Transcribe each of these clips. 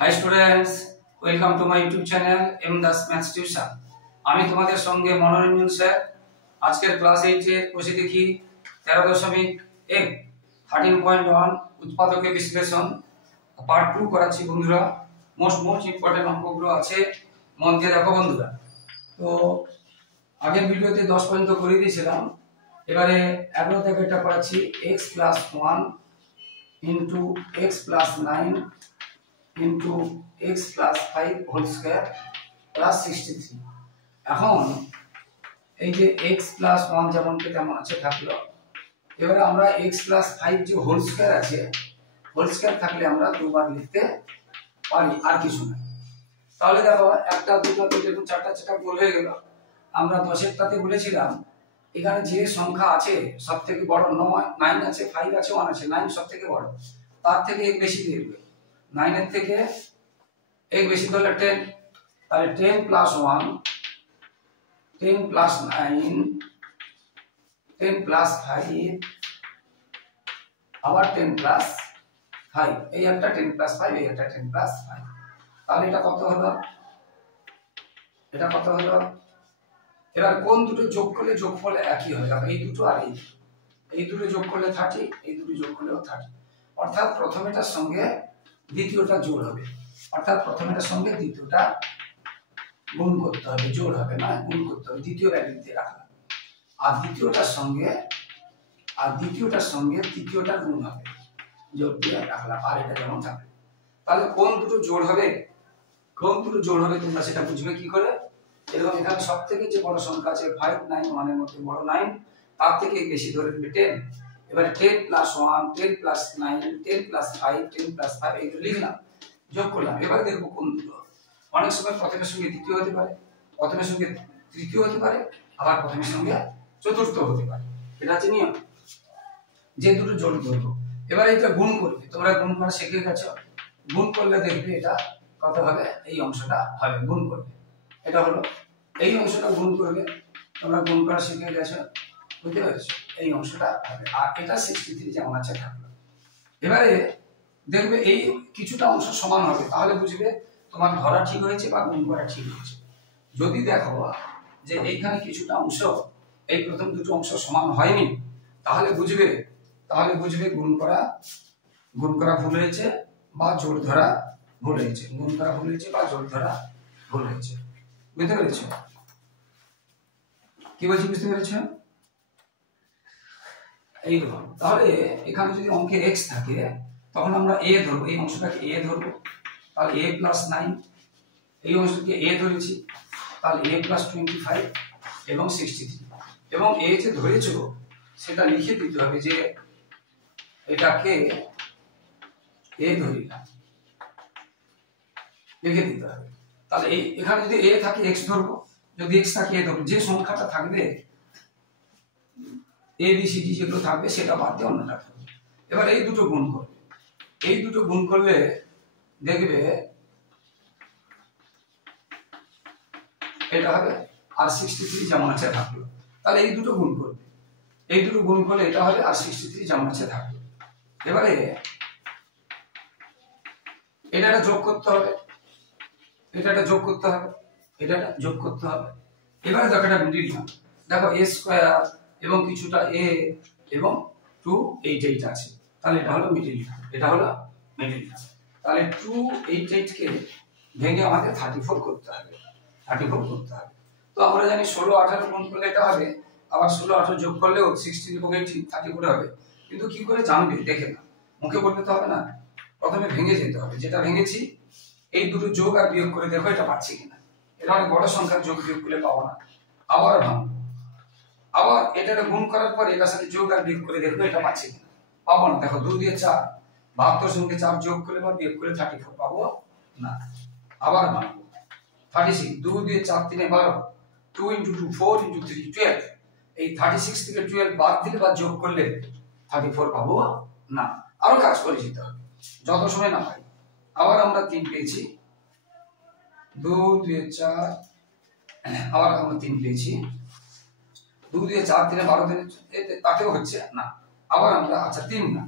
High students, welcome to my YouTube channel M Das maths tuition. আমি তোমাদের সঙ্গে মনোরঞ্জন sir. আজকের ক্লাস 8 এর কোষে দেখি 13.1 13.1 উৎপাদকের বিশ্লেষণ পার্ট 2 করাচ্ছি বন্ধুরা। মোস্ট ইম্পর্টেন্ট অঙ্কগুলো আছে, মন দিয়ে দেখো বন্ধুরা। তো আগের ভিডিওতে 10 পর্যন্ত করে দিয়েছিলাম, এবারে 11 থেকে এটা করাচ্ছি x + 1 into x + 9 into x + 5 whole square plus 63। এখন এই যে x + 1 যেমন কে তেমন আছে থাকলো। এবারে আমরা x + 5 যে হোল স্কয়ার আছে, হোল স্কয়ার থাকলে আমরা দুবার লিখতে পারি, আর কিছু না। তাহলে দেখো একটা দুটো তিনটে চারটা চারটা গোল হয়ে গেল। আমরা 10-এরটাতে বলেছিলাম এখানে যে সংখ্যা আছে সবথেকে বড় 9 আছে, 5 আছে, 1 আছে। 9 সবথেকে বড়, তার থেকে এক বেশি দিয়ে দেবে। 9 এর থেকে এক বেশি হলে 10, তাহলে 10 + 1 10 + 9 10 + 5 আবার 10 + 5, এই একটা 10 + 5, এই একটা 10 + 5। তাহলে এটা কত হলো? এটা কত হলো? এবার কোন দুটো যোগ করলে যোগফল একই হয়ে যাবে? এই দুটো আর এই দুটো যোগ করলে 30, এই দুটো যোগ করলেও 30। অর্থাৎ প্রথমেটার সঙ্গে দ্বিতীয়টা জোড় হবে, অর্থাৎ প্রথমেটার সঙ্গে দ্বিতীয়টা গুণ করতে হবে, জোড় হবে না, গুণ করতে হবে। দ্বিতীয় ভ্যালু দিয়ে রাখলাম, আর দ্বিতীয়টার সঙ্গে তৃতীয়টা গুণ হবে, যোগ দিয়ে রাখলাম, আর এটা যেমন থাকবে। তাহলে কোন দুটো জোড় হবে, তোমরা সেটা বুঝবে কি করে? এরকম এখানে সব থেকে যে বড় সংখ্যা আছে 5, 9, 1 এর মধ্যে বড় 9, তার থেকে বেশি ধরে নেবে 10। এবারে 10 + 1 10 + 9 10 + 5 10 + 5 এইগুলো লিখলাম, যোগ করলাম। এবারে দেখবো কোন দুটো। অনেক সময় প্রথমের সঙ্গে দ্বিতীয় হতে পারে, প্রথমের সঙ্গে তৃতীয় হতে পারে, আবার প্রথমের সঙ্গে চতুর্থ হতে পারে। এটা হচ্ছে নিয়ম, যে দুটো জোড় করবো। এবারে এটা গুণ করবে, তোমরা গুণ করা শিখে গেছো। গুণ করলে দেখবে এটা কত হবে, এই অংশটা হবে, গুণ করবে। এটা হলো এই অংশটা গুণ করবে, তোমরা গুণ করা শিখে গেছো, বুঝতে পেরেছো? এই অংশটা হবে, আর এটা 63 যেমন আছে থাকলো। এবারে দেখবে এই কিছুটা অংশ সমান হবে, তাহলে বুঝবে তোমার ধরা ঠিক হয়েছে বা গুণ করা ঠিক হয়েছে। যদি দেখো যে এইখানে কিছুটা অংশ, এই প্রথম দুটো অংশ সমান হয়নি, তাহলে বুঝবে গুণ করা ভুল হয়েছে বা জোড় ধরা ভুল হয়েছে, গুণ করা ভুল হয়েছে বা জোড় ধরা ভুল হয়েছে। বুঝতে পেরেছো কি বলছি? বুঝতে পেরেছো? এইরকম। তাহলে এখানে যদি অঙ্কে x থাকে, তখন আমরা a ধরবো, এই অংশটাকে a ধরবো, তাহলে a + 9, এই অংশটাকে a ধরেছি, তাহলে a + 25 এবং 63। এবং a যে ধরেছো সেটা লিখে দিতে হবে যে এটাকে a ধরিলাম, লিখে দিতে হবে। তাহলে এই এখানে যদি a থাকে x ধরবো, যদি x থাকে a ধরবো। যে সংখ্যাটা থাকবে a b c d যেগুলো থাকবে সেটা বাদ দিয়ে অন্যটা থাকবে। এবার এই দুটো গুণ করবে, এই দুটো গুণ করলে দেখবে এটা হবে, আর 63 যেমন আছে থাকলো। তাহলে এই দুটো গুণ করবে, এই দুটো গুণ করলে এটা হবে, আর 63 যেমন আছে থাকলো। এবারে এটা যোগ করতে হবে, এটা যোগ করতে হবে, এটা যোগ করতে হবে। এবারে দেখো এটা মিডিল টার্ম, দেখো a স্কয়ার এবং কিছুটা a এবং 2 8 আছে, তাহলে এটা হলো মিডিল টার্ম, এটা হলো মিডিল টার্ম। তাহলে 288 কে ভেঙে আমাদের 34 করতে হবে, 34 করতে হবে। তো আমরা জানি 16 18 গুণ করলে এটা হবে, আবার 16 18 যোগ করলেও 16 এবং 18 34 হবে। কিন্তু কি করে জানবে? দেখে না, মুখে বলতে তো হবে না, প্রথমে ভেঙে যেতে হবে। যেটা ভেঙেছি এই দুটো যোগ আর বিয়োগ করে দেখো এটা পাচ্ছি কিনা। এটা অনেক বড় সংখ্যার যোগ বিয়োগ করলে পাবো না, আবার ভাঙবো, আবার এটা গুণ করার পর এটার সাথে যোগ আর বিয়োগ করে দেখো এটা পাচ্ছি কিনা, পাবো না। দেখো 2 দিয়ে 4, 72 সঙ্গে 4 যোগ করে বা বিয়োগ করে 34 পাবো না, আবার ভাঙবো। 36, 2 দিয়ে 4 3 12, 2 × 2 4 × 3 12, এই 36 থেকে 12 বাদ দিলে বা যোগ করলে 34 পাবো না। আরো কাজ করে যেতে হবে যত সময় না পাই। আবার আমরা 3 পেয়েছি, 2 2 4, আবার আমরা 3 পেয়েছি, 2 দিয়ে 4 3 12 দিনে তাতেও হচ্ছে না। আবার আমরা 3 না,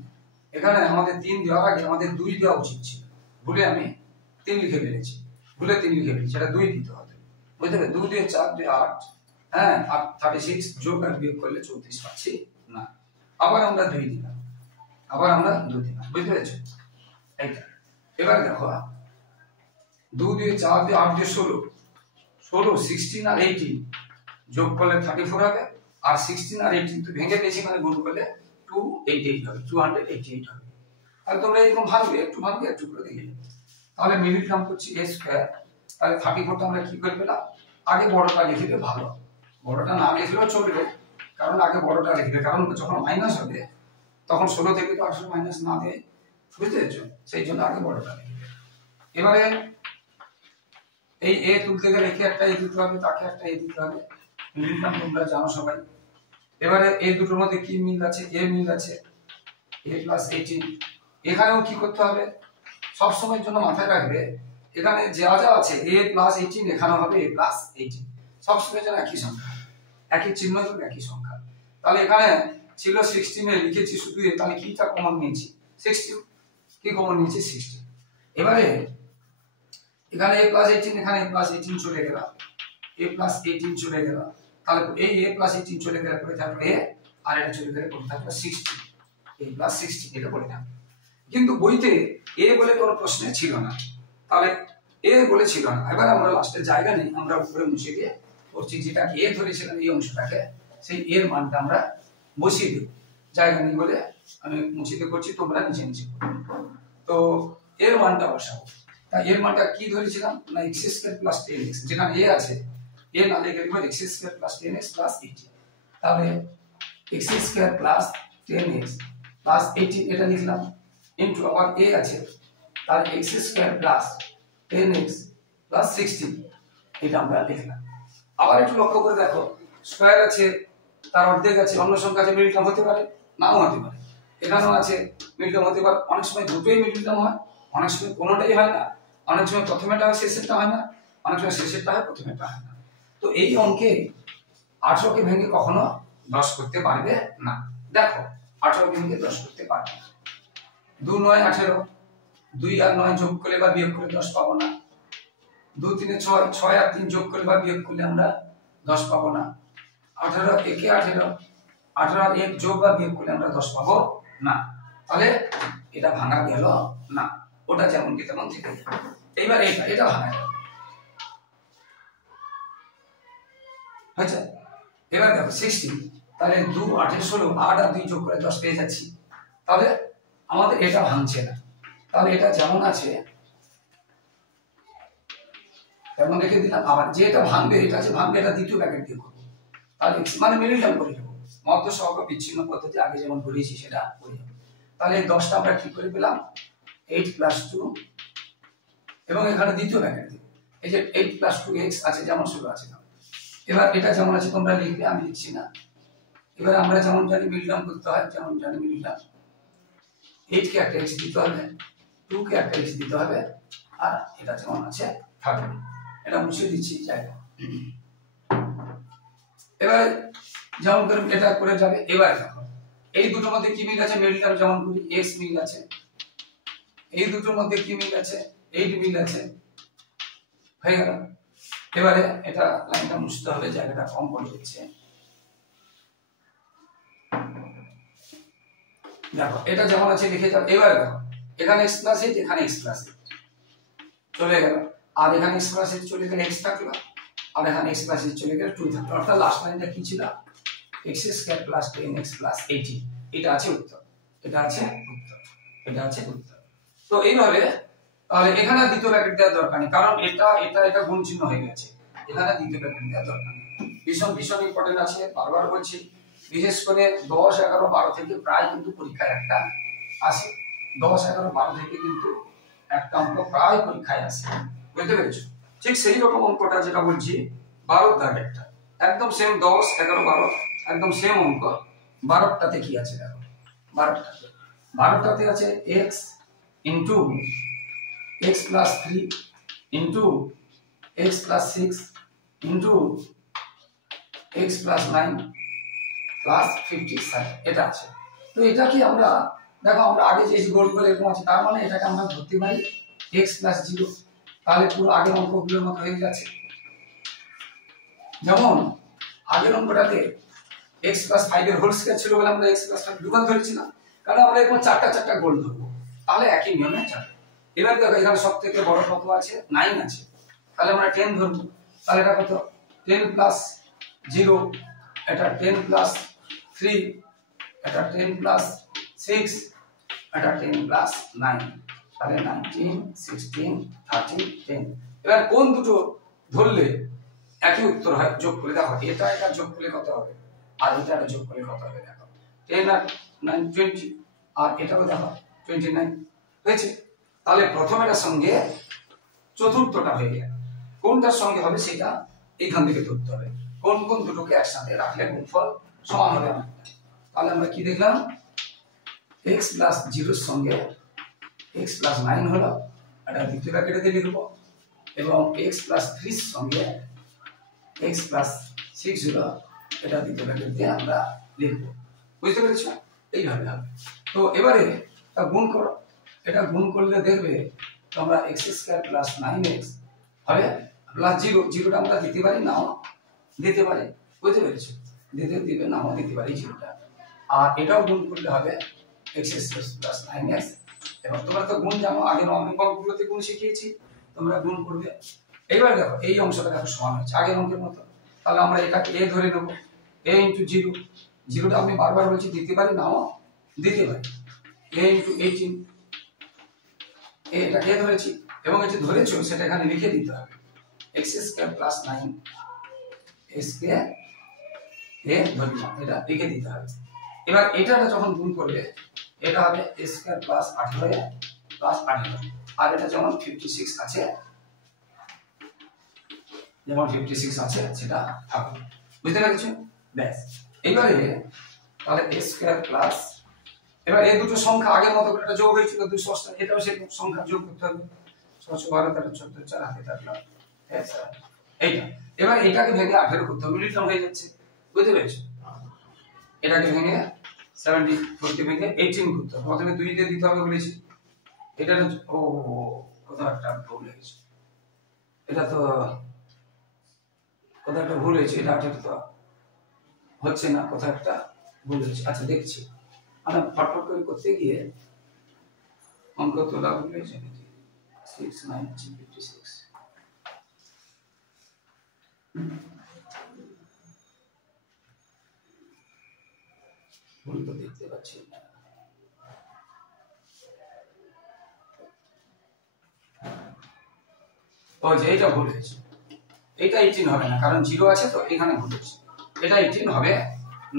এখানে আমাদের 3 দেওয়ার আগে আমাদের 2 দেওয়া উচিত ছিল, ভুলে আমি 3 লিখে ফেলেছি, ভুলে 3 লিখে ফেলেছি, এটা 2 দিতে হবে, বুঝতে পারবে? 2 দিয়ে 4 দিয়ে 8, হ্যাঁ, আর 36 যোগ আর বিয়োগ করলে 34 পাচ্ছি না। আবার আমরা 2 দিলাম, বুঝতে পেরেছো? এইটা এবার দেখো 2 দিয়ে 4 দিয়ে 8 দিয়ে 16, 16 আর 18 যোগ করলে 34 হবে, আর 16 আর 18 তো ভেঙে পেয়েছি, মানে গুণ করলে 288 হবে, 288 হবে। তাহলে তোমরা এরকম ভাঙবে, একটু করে দেখে নেবে। তাহলে মিডিল টার্ম করছি a স্কয়ার, তাহলে 34 টা আমরা কি করে পেলাম? আগে বড়টা লিখলে ভালো, বড়টা না লিখলেও চলবে, কারণ আগে বড়টা লিখবে, কারণ যখন মাইনাস হবে তখন 16 থেকে তো আসলে মাইনাস না দেয়, বুঝতে পেরেছো? সেই জন্য আগে বড়টা লিখবে। এবারে এই a তুলতে গেলে একে একটা a দিতে হবে, তাকে একটা a দিতে হবে, মিডিল টার্ম তোমরা জানো সবাই। এবারে এই দুটোর মধ্যে কি মিল আছে? a মিল আছে, a প্লাস 18। এখানেও কি করতে হবে? সব সময়ের জন্য মাথায় রাখবে, এখানে যা যা আছে a প্লাস 18 এখানে হবে a প্লাস 18, সব সময়ের জন্য একই সংখ্যা, একই চিহ্ন এবং একই সংখ্যা। তাহলে এখানে ছিল 16 এ লিখেছি শুধু a, তাহলে কিটা কমন নিয়েছি? 16, কি কমন নিয়েছি? 16। এবারে এখানে a প্লাস 18, এখানে a প্লাস 18 চলে গেল, a প্লাস 18 চলে গেল, তাহলে এই a প্লাস 18 চলে গেলে পরে থাকবে a, আর এটা চলে গেলে পরে থাকবে 16, a প্লাস 16 এটা পড়ে থাকবে। কিন্তু বইতে a বলে কোনো প্রশ্নে ছিল না, তাহলে a বলে ছিল না। এবার আমরা লাস্টের জায়গা নেই, আমরা উপরে মুছে দিয়ে করছি, যেটা a ধরেছিলাম এই অংশটাকে, সেই এর মানটা আমরা বসিয়ে দেব, জায়গা নেই বলে আমি মুছে দিয়ে করছি, তোমরা নিচে নিচে তো এর মানটা বসাবো। তাই এর মানটা কি ধরেছিলাম না x স্কয়ার প্লাস 10x, যেখানে a আছে a না লিখে দিব x square plus 10x plus 18, তাহলে x square plus 10x plus 18 এটা লিখলাম, ইনটু আবার a আছে, তাহলে x square plus 10x plus 16 এটা আমরা লিখলাম। আবার একটু লক্ষ্য করে দেখো, স্কয়ার আছে, তার অর্ধেক আছে, অন্য সংখ্যা আছে, মিডল টার্ম হতে পারে, নাও হতে পারে, এখানেও আছে মিডল টার্ম হতে পারে, অনেক সময় দুটোই মিডল টার্ম হয়, অনেক সময় কোনোটাই হয় না, অনেক সময় প্রথমেটা হয় শেষেরটা হয় না, অনেক সময় শেষেরটা হয় প্রথমেরটা হয় না। তো এই অঙ্কে 18 কে ভেঙে কখনো 10 করতে পারবে না। দেখো 18 কে ভেঙে 10 করতে পারবে না। 2 9 18, 2 আর 9 যোগ করলে বা বিয়োগ করলে 10 পাবো না। 2 3 6, 6 আর 3 যোগ করলে বা বিয়োগ করলে আমরা 10 পাবো না। 18 একে 18, 18 আর 1 যোগ বা বিয়োগ করলে আমরা 10 পাবো না। তাহলে এটা ভাঙা গেল না, ওটা যেমন কি তেমন থেকে যাবে। এইবার এটা ভাঙা গেল, আচ্ছা এবার দেখো 16, তাহলে 2 8 16, 8 আর 2 যোগ করে 10 পেয়ে যাচ্ছি, তাহলে আমাদের এটা ভাঙছে না, তাহলে এটা যেমন আছে তেমন রেখে দিলাম। আবার যেটা ভাঙবে, এটা আছে ভাঙবে, এটা দ্বিতীয় ব্র্যাকেট দিয়ে করব, তাহলে মানে মিডল টার্ম করে দেবো, মধ্য সহগ বিচ্ছিন্ন পদ্ধতি আগে যেমন করেছি সেটা করে দেবো। তাহলে এই 10টা আমরা কি করে পেলাম? 8 প্লাস 2, এবং এখানে দ্বিতীয় ব্র্যাকেট দেব, এই যে 8 প্লাস 2x আছে যেমন শুরু আছে। এবার এটা যেমন আছে তোমরা লিখবে, আমি লিখছি না। এবার আমরা যেমন জানি মিডল টার্ম করতে হয়, যেমন জানি মিডল টার্ম, 8 কে একটা x দিতে হবে, 2 কে একটা x দিতে হবে, আর এটা যেমন আছে থাকবে। এটা মুছে দিচ্ছি জায়গা। এবার যেমন করে এটা করে যাবে। এবার দেখো এই দুটোর মধ্যে কি মিল আছে? মিডল টার্ম যেমন করি, x মিল আছে, এই দুটোর মধ্যে কি মিল আছে? 8 মিল আছে, হয়ে গেল। এবারে এটা লাইনটা মুছতে হবে, জায়গাটা কম পড়ে যাচ্ছে। দেখো এটা যেমন আছে লিখে যাও। এবারে দেখো এখানে x প্লাস 8, এখানে x প্লাস 8 চলে গেল, আর এখানে x প্লাস 8 চলে গেলে x থাকলো, আর এখানে x প্লাস 8 চলে গেলে 2 থাকলো। অর্থাৎ লাস্ট লাইনটা কি ছিল? x square plus 10x plus 18। এটা আছে উত্তর, এটা আছে উত্তর, এটা আছে উত্তর। তো এইভাবে তাহলে এখানে দ্বিতীয় ব্র্যাকেট দেওয়ার দরকার নেই, কারণ এটা গুণ চিহ্ন হয়ে গেছে, এখানে দ্বিতীয় ব্র্যাকেট দেওয়ার দরকার নেই। ভীষণ ভীষণ ইম্পর্টেন্ট আছে, বারবার বলছি, বিশেষ করে 10 11 12 থেকে প্রায় কিন্তু পরীক্ষায় একটা আসে, 10 11 12 থেকে কিন্তু একটা অঙ্ক প্রায় পরীক্ষায় আসে, বুঝতে পেরেছো? ঠিক সেই রকম অঙ্কটা যেটা বলছি 12 দাগেরটা, একদম সেম 10 11 12 একদম সেম অঙ্ক। 12টাতে কি আছে দেখো, 12টাতে আছে x into x plus 3 into x plus 6 into x plus 9 plus 57, এটা আছে। তো এটা কি আমরা দেখো, আমরা আগে যে গোলগুলো এরকম আছে, তার মানে এটাকে আমরা ধরতে পারি x প্লাস 0, তাহলে পুরো আগের অঙ্কগুলোর মতো হয়ে যাচ্ছে। যেমন আগের অঙ্কটাতে এক্স প্লাস 5 এর হোল স্কয়ার ছিল বলে আমরা এক্স প্লাস 5 দুবার ধরেছিলাম, কারণ আমরা এরকম চারটা গোল ধরবো, তাহলে একই নিয়মে যাবে। এবার দেখো এখানে সব থেকে বড় কত আছে, 9 আছে, তাহলে আমরা 10 ধরবো। তাহলে এটা কত, 10 প্লাস 0, এটা 10 প্লাস 3, এটা 10 প্লাস 6, এটা 10 প্লাস 9, তাহলে 19, 16, 13, 10। এবার কোন দুটো ধরলে একই উত্তর হয় যোগ করে দেখো, এটা যোগ করলে কত হবে আর এটা যোগ করলে কত হবে দেখো, 10 আর 9 20, আর এটাও দেখো 29 হয়েছে। তাহলে প্রথম এটার সঙ্গে চতুর্থটা হয়ে গেল, কোনটার সঙ্গে হবে সেটা এইখান থেকে ধরতে হবে, কোন কোন দুটোকে একসাথে রাখলে গুণফল সমান হবে। তাহলে আমরা কি দেখলাম, x প্লাস 0 এর সঙ্গে x প্লাস 9 হলো, এটা দ্বিতীয় ব্র্যাকেটে দিয়ে লিখব, এবং x প্লাস 3 এর সঙ্গে x প্লাস 6 হলো, এটা দ্বিতীয় ব্র্যাকেট দিয়ে আমরা লিখব। বুঝতে পেরেছো? এইভাবে হবে। তো এবারে তা গুণ করো, এটা গুণ করলে দেখবে তোমরা x স্কয়ার প্লাস 9x হবে প্লাস 0, 0টা আমরা দিতে পারি নাও দিতে পারি, বুঝতে পেরেছো? দিবে নাও দিতে পারি 0টা, আর এটাও গুণ করলে হবে x স্কয়ার প্লাস 9x। এবং তোমরা তো গুণ জানো, আগের অঙ্কগুলোতে গুণ শিখিয়েছি, তোমরা গুণ করবে। এইবার দেখো এই অংশটা দেখো সমান হচ্ছে আগের অঙ্কের মতো, তাহলে আমরা এটাকে a ধরে নেব, a ইনটু 0, 0টা আমি বারবার বলছি দিতে পারি নাও দিতে পারি, a ইনটু 18, এটা কে ধরেছি এবং এই যে ধরেছো সেটা এখানে লিখে দিতে হবে, x square plus 9 s K a ধরলাম, এটা লিখে দিতে হবে। এবার এটা যখন গুণ করবে এটা হবে a স্কয়ার প্লাস 18 প্লাস 18, আর এটা যেমন 56 আছে, যেমন 56 আছে সেটা থাকবে। বুঝতে পেরেছো? ব্যাস। এবারে তাহলে a স্কয়ার প্লাস, এবার এই দুটো সংখ্যা আগের মতো করে একটা যোগ হয়েছিল 200, এটাও সেই সংখ্যা যোগ করতে হবে, 612 13 14 4 হাতে থাকলো, এইটা। এবার এটাকে ভেঙে 18 করতে হবে, মিলিটাম হয়ে যাচ্ছে। বুঝতে পেরেছো? এটাকে ভেঙে 74 কে ভেঙে 18 করতে হবে, প্রথমে 2 দিয়ে দিতে হবে বলেছি, এটা ও কোথাও একটা ভুল হয়েছে, এটা তো কোথাও একটা ভুল হয়েছে, এটা 18 তো হচ্ছে না, কোথাও একটা ভুল হয়েছে। আচ্ছা দেখছি, আমরা ফটফট করে করতে গিয়ে অঙ্ক তোলা ভুল হয়েছে নাকি, 6 9 56 ভুল তো দেখতে পাচ্ছি না। ওই যে এটা ভুল হয়েছে, এটা 18 হবে না, কারণ 0 আছে তো এখানে ভুল হয়েছে, এটা 18 হবে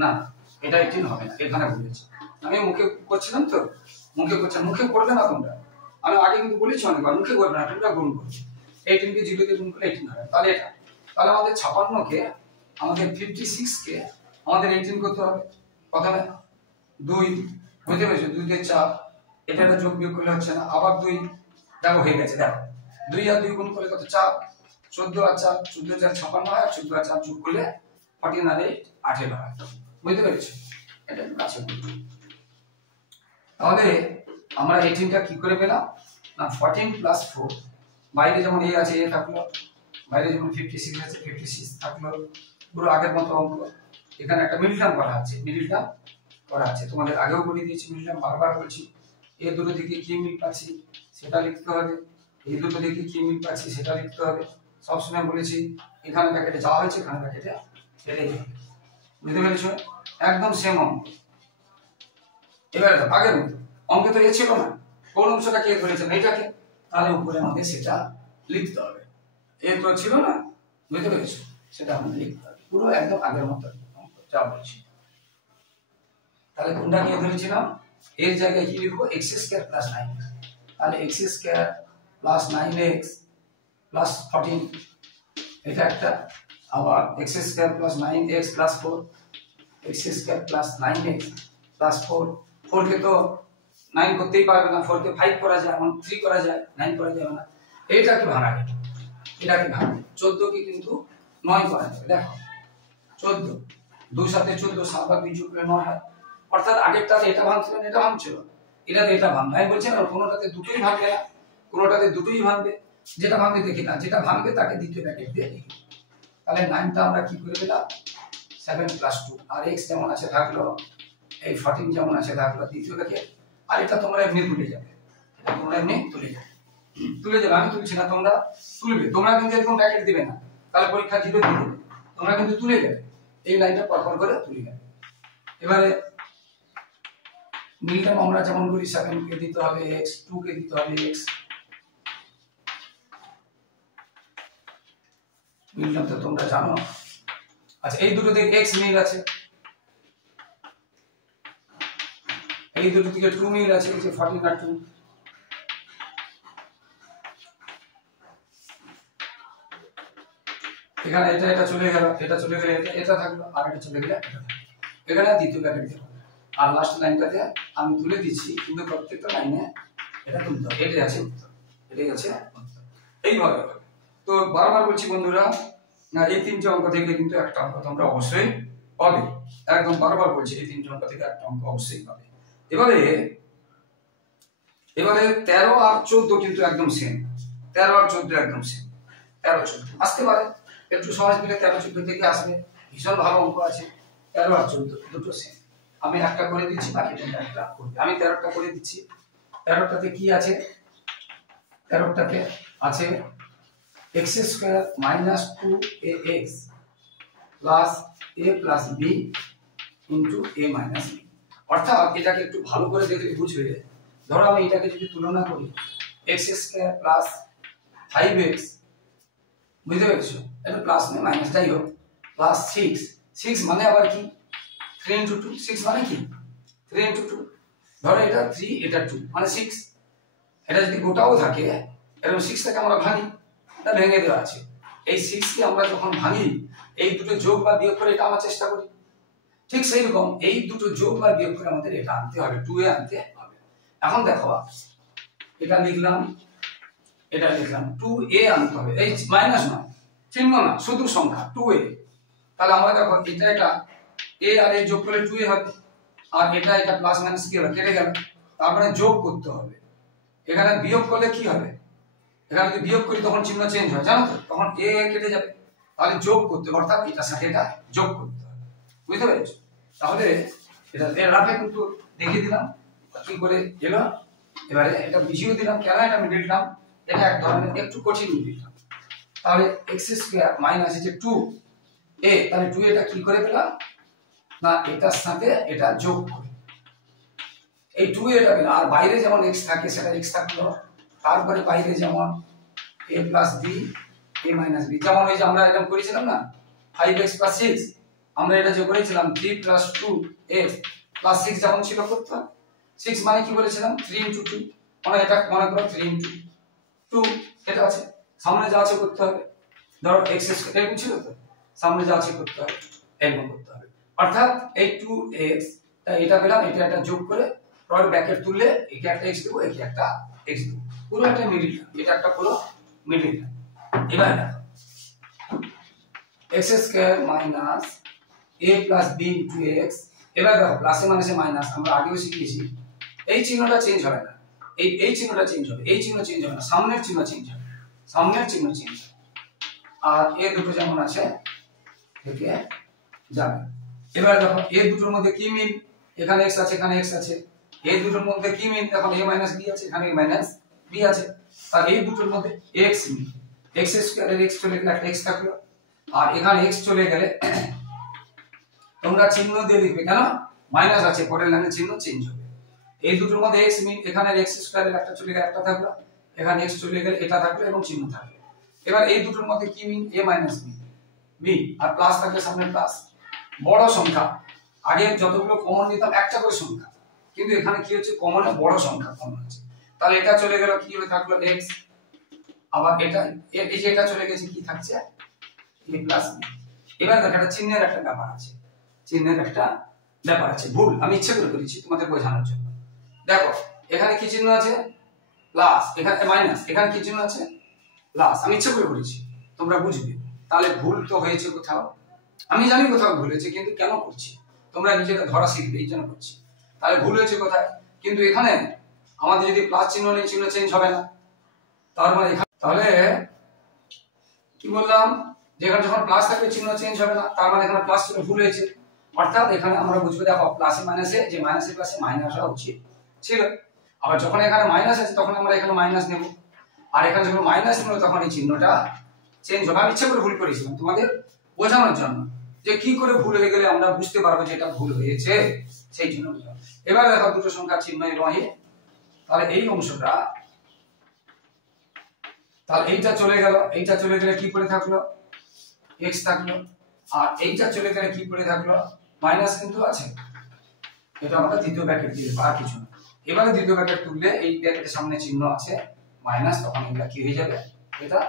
না, এটা 18 হবে না, এখানে ভুল হয়েছে। আমি মুখে করছিলাম তো, মুখে করছিলাম, মুখে করবে না তোমরা, আমি আগে কিন্তু বলেছি অনেকবার মুখে করবে না, তোমরা গুণ করবে, 18 কে 0 তে গুণ করলে 18 হবে। তাহলে এটা, তাহলে আমাদের 56 কে, আমাদের 56 কে আমাদের 18 করতে হবে, প্রথমে 2, বুঝতে পেরেছো? 2 দিয়ে 4, এটা যোগ বিয়োগ করলে হচ্ছে না, আবার 2, দেখো হয়ে গেছে, দেখো 2 আর 2 গুণ করলে কত 4, 14 আর 4, 14 4 56 হয়, আর 14 আর 4 যোগ করলে 14 আর 8 18 হয়। বুঝতে পেরেছো? এটা কাছে তাহলে আমরা 18টা কি করে পেলাম না, 14 প্লাস 4, বাইরে যেমন a আছে a থাকলো, বাইরে যেমন 56 আছে 56 থাকলো, পুরো আগের মতো অঙ্ক। এখানে একটা মিডল টার্ম করা আছে, মিডল টার্ম করা আছে, তোমাদের আগেও বলে দিয়েছি, মিডল টার্ম বারবার বলছি, এই দুটো দিকে কি মিল পাচ্ছি সেটা লিখতে হবে, এই দুটো দিকে কি মিল পাচ্ছি সেটা লিখতে হবে, সবসময় বলেছি এখানে ব্র্যাকেটে যাওয়া হয়েছে, এখানে ব্র্যাকেটে সেটাই হবে। বুঝতে পেরেছো? একদম সেম অঙ্ক। এবারে আগের মতো অঙ্কে তো এ ছিল না, কোন অংশটা কে ধরেছেন এটাকে, তাহলে উপরে আমাদের সেটা লিখতে হবে, এ তো ছিল না, বুঝতে পেরেছো? সেটা আমাদের লিখতে হবে, পুরো একদম আগের মতো অঙ্ক যা বলছি। তাহলে কোনটা কে ধরেছিলাম, এর জায়গায় কি লিখবো, x স্কয়ার প্লাস 9, তাহলে x square plus 9x plus 14, এটা একটা, আবার x square plus 9x plus 4, x square plus 9x plus 4, 4 কে তো 9 করতেই পারবে না, 4 কে 5 করা যায়, 3 করা যায়, 9 করা যাবে না, এইটাকে ভাঙা যাবে, এটাকে ভাঙা, 14 কে কিন্তু 9 করা যাবে। দেখো 14, 2 সাথে 14, 7 আর 2 যোগ করলে 9 হয়, অর্থাৎ আগেরটাতে এটা ভাঙছিল এটা ভাঙছিল, এটাতে এটা ভাঙবে। আমি বলছি না কোনোটাতে দুটোই ভাঙবে না, কোনোটাতে দুটোই ভাঙবে, যেটা ভাঙবে দেখি না, যেটা ভাঙবে তাকে দ্বিতীয় ব্র্যাকেট দিয়ে লিখি। তাহলে 9টা আমরা কি করে দিলাম 7 + 2, আর x যেমন আছে থাকলো, এই 14 যেমন আছে থাকলো দ্বিতীয় ব্র্যাকেট। আর এটা তোমরা এমনি তুলে যাবে, এটা তোমরা এমনি তুলে যাবে, আমি তুলছি না, তোমরা তুলবে। তোমরা কিন্তু এরকম ব্র্যাকেট দিবে না, তাহলে পরীক্ষা 0 দিয়ে দেবে। তোমরা কিন্তু তুলে যাবে, এই লাইনটা পরপর করে তুলে যাবে। এবারে মিলটার্ম আমরা যেমন করি 7 কে দিতে হবে x, 2 কে দিতে হবে x, মিলটার্ম তো তোমরা জানো। আচ্ছা, এই দুটো থেকে x মিল আছে, এই দুটো থেকে 2 মিল আছে, এই যে 14 আর 2। এখানে এটা চলে গেল, এটা চলে গেলে এটা থাকলো, আর এটা চলে গেলে এটা থাকলো। এখানে দ্বিতীয় ব্র্যাকেট দেব, আর লাস্ট লাইনটাতে আমি তুলে দিচ্ছি, কিন্তু প্রত্যেকটা লাইনে এটা তুলতে হবে। এটাই আছে উত্তর, এটাই আছে উত্তর। এইভাবে তো বারবার বলছি বন্ধুরা, না এই 3টে অঙ্ক থেকে কিন্তু একটা অঙ্ক তোমরা অবশ্যই পাবে, একদম বারবার বলছি, এই 3টে অঙ্ক থেকে একটা অঙ্ক অবশ্যই পাবে। এবারে 13 আর 14 কিন্তু একদম সেম, 13 আর 14 একদম সেম। 13 14 আসতে পারে, একটু সহজ মিলে 13 14 থেকে আসবে, ভীষণ ভালো অঙ্ক আছে। 13 আর 14 দুটো সেম। আমি একটা করে দিচ্ছি, বাকি তোমরা একটা করবে। আমি 13টা করে দিচ্ছি। 13টাতে কি আছে? 13টাতে আছে x² - 2ax plus a plus b into a minus b। অর্থাৎ এটাকে একটু ভালো করে দেখলে বুঝবে। ধরো আমি এটাকে যদি তুলনা করি, x² plus 5x, বুঝতে পেরেছো? এটা প্লাস না মাইনাস যাই হোক, প্লাস 6 মানে আবার কি 3 into 2, 6 মানে কি 3 into 2। ধরো এটা 3 এটা 2 মানে 6। এটা যদি গোটাও থাকে, এরকম 6 টাকে আমরা ভাঙি, এটা ভেঙে দেওয়া আছে। এই 6 কে আমরা যখন ভাঙি, এই দুটো যোগ বা বিয়োগ করে এটা আনার চেষ্টা করি। ঠিক সেই রকম এই দুটো যোগ বা বিয়োগ করে আমাদের এটা আনতে হবে, 2a আনতে হবে। এখন দেখো, এটা লিখলাম, এটা লিখলাম, 2a আনতে হবে। এই মাইনাস নয়, চিহ্ন না, শুধু সংখ্যা 2a। তাহলে আমরা দেখো এটা a আর a যোগ করলে 2a হবে, আর এটা প্লাস মাইনাস কি হবে, কেটে গেল। তারপরে যোগ করতে হবে। এখানে বিয়োগ করলে কি হবে, এখানে যদি বিয়োগ করি তখন চিহ্ন চেঞ্জ হয়, জানো তো, তখন a কেটে যাবে। তাহলে যোগ করতে হবে, অর্থাৎ এটার সাথে এটা যোগ করতে হবে, বুঝতে পেরেছো? তাহলে এটা রাফে কিন্তু দেখিয়ে দিলাম কি করে এলো। এবারে এটা বুঝিয়ে দিলাম কেন এটা মিডল টার্ম, এটা এক ধরনের একটু কঠিন মিডল টার্ম। তাহলে x² মাইনাস 2a, তাহলে 2 এটা কি করে পেলাম না, এটার সাথে এটা যোগ করে এই 2 এটা পেলাম। আর বাইরে যেমন x থাকে সেটা x থাকলো, তারপরে বাইরে যেমন a plus b, a minus b, যেমন ওই যে আমরা এটা করেছিলাম না 5x plus 6, আমরা এটা যে করেছিলাম 3 plus 2x plus 6 যেমন ছিল করতাম। 6 মানে কি বলেছিলাম 3 into 2, মানে এটা মনে করো 3 into 2, এটা আছে, সামনে যা আছে করতে হবে। ধরো x এরকম ছিল তো, সামনে যা আছে করতে হবে, এরকম করতে হবে। অর্থাৎ এই 2x তা এটা পেলাম, এটা যোগ করে পরে ব্র্যাকেট তুললে এটা একটা x দেব, এটা একটা x দেব, পুরো একটা মিডল টার্ম, এটা একটা পুরো মিডল টার্ম। এবার দেখো x² minus a plus b into x। এবার দেখো প্লাসে মাইনাসে মাইনাস, আমরা আগেও শিখেছি, এই চিহ্নটা চেঞ্জ হবে না, এই চিহ্নটা চেঞ্জ হবে, এই চিহ্ন চেঞ্জ হবে না, সামনের চিহ্ন চেঞ্জ হবে, সামনের চিহ্ন চেঞ্জ হবে। আর এ দুটো যেমন আছে থেকে যাবে। এবার দেখো এই দুটোর মধ্যে কি মিল, এখানে x আছে, এখানে x আছে। এই দুটোর মধ্যে কি মিল, এখন a মাইনাস b আছে, এখানে a মাইনাস b আছে। আর এই দুটোর মধ্যে x মিল, x² এর x চলে গেলে একটা x থাকলো, আর এখানে x চলে গেলে তোমরা চিহ্ন দিয়ে লিখবে, কেন মাইনাস আছে, পরের লাইনে চিহ্ন চেঞ্জ হবে। এই দুটোর মধ্যে x মিল, এখানে x² এর একটা চলে গেলে একটা থাকলো, এখানে x চলে গেলে এটা থাকলো এবং চিহ্ন থাকবে। এবার এই দুটোর মধ্যে কি মিল, a মাইনাস b, আর প্লাস থাকলে সামনে প্লাস। বড় সংখ্যা, আগে যতগুলো কমন নিতাম একটা করে সংখ্যা, কিন্তু এখানে কি হচ্ছে কমন বড় সংখ্যা কমন আছে। তাহলে এটা চলে গেল, কি হয়ে থাকলো x, আবার এটা এই যে এটা চলে গেছে, কি থাকছে a প্লাস b। এবার দেখো এটা চিহ্নের একটা ব্যাপার আছে, চিহ্নের একটা ব্যাপার আছে, ভুল আমি ইচ্ছে করে করেছি তোমাদের বোঝানোর জন্য। দেখো এখানে কি চিহ্ন আছে প্লাস, এখানে মাইনাস, এখানে কি চিহ্ন আছে প্লাস, আমি ইচ্ছে করে করেছি, তোমরা বুঝবে। তাহলে ভুল তো হয়েছে কোথাও, আমি জানি কোথাও ভুল হয়েছে, কিন্তু কেন করছি তোমরা নিজেরা ধরা শিখবে, এই জন্য করছি। তাহলে ভুল হয়েছে কোথায়, কিন্তু এখানে আমাদের যদি প্লাস চিহ্ন নেই চিহ্ন চেঞ্জ হবে না, তার মানে তাহলে কি বললাম, যে এখানে যখন প্লাস থাকবে চিহ্ন চেঞ্জ হবে না, তার মানে এখানে প্লাস ছিল, ভুল হয়েছে। অর্থাৎ এখানে আমরা বুঝবো, দেখো প্লাসে মাইনাসে, যে মাইনাসে প্লাসে মাইনাস হওয়া উচিত ছিল। আবার যখন এখানে মাইনাস আছে তখন আমরা এখানে মাইনাস নেব, আর এখানে যখন মাইনাস নেব তখন এই চিহ্নটা চেঞ্জ হবে। আমি ইচ্ছে করে ভুল করেছিলাম তোমাদের বোঝানোর জন্য, যে কি করে ভুল হয়ে গেলে আমরা বুঝতে পারবো যে এটা ভুল হয়েছে, সেই জন্য বুঝলাম। এবার দেখো দুটো সংখ্যার চিহ্ন এবং তাহলে এই অংশটা, তাহলে এইটা চলে গেল, এইটা চলে গেলে কি পড়ে থাকলো, x থাকলো, আর এইটা চলে গেলে কি পড়ে থাকলো, মাইনাস কিন্তু আছে। এটা আমরা দ্বিতীয় ব্র্যাকেট দিয়ে দেবো, আর কিছু না। এবারে দ্বিতীয় ব্র্যাকেট তুললে এই ব্র্যাকেটের সামনে চিহ্ন আছে মাইনাস, তখন এটা কি হয়ে যাবে, এটা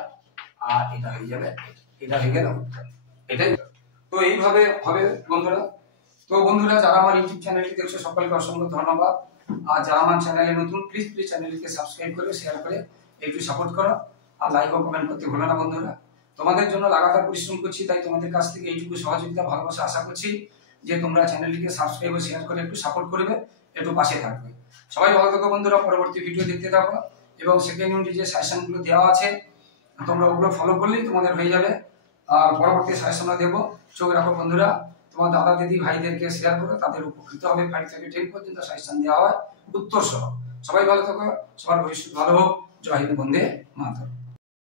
আর এটা হয়ে যাবে, এটা হয়ে গেল উত্তর। এটাই তো এইভাবে হবে বন্ধুরা। তো বন্ধুরা, যারা আমার ইউটিউব চ্যানেলটি দেখছো সকলকে অসংখ্য ধন্যবাদ। আর যারা আমার চ্যানেলে নতুন, প্লিজ চ্যানেলটিকে সাবস্ক্রাইব করে শেয়ার করে একটু সাপোর্ট করো, আর লাইক ও কমেন্ট করতে ভুলো না বন্ধুরা। তোমাদের জন্য লাগাতার পরিশ্রম করছি, তাই তোমাদের কাছ থেকে এইটুকু সহযোগিতা ভালোবাসা আশা করছি, যে তোমরা চ্যানেলটিকে সাবস্ক্রাইব ও শেয়ার করে একটু সাপোর্ট করবে, একটু পাশে থাকবে। সবাই ভালো থাকো বন্ধুরা, পরবর্তী ভিডিও দেখতে থাকো, এবং সেকেন্ড ইউনিটে যে সাজেশনগুলো দেওয়া আছে তোমরা ওগুলো ফলো করলেই তোমাদের হয়ে যাবে। আর পরবর্তী সাজেশনও দেবো, চোখ রাখো বন্ধুরা। তোমার দাদা দিদি ভাইদেরকে শেয়ার করে, তাদের উপকৃত হবে। 5 থেকে 10 পর্যন্ত সাজেশন দেওয়া হয় উত্তর সহ। সবাই ভালো থাকো, সবার ভবিষ্যৎ ভালো হোক। জয় হিন্দ, বন্দে মাতরম।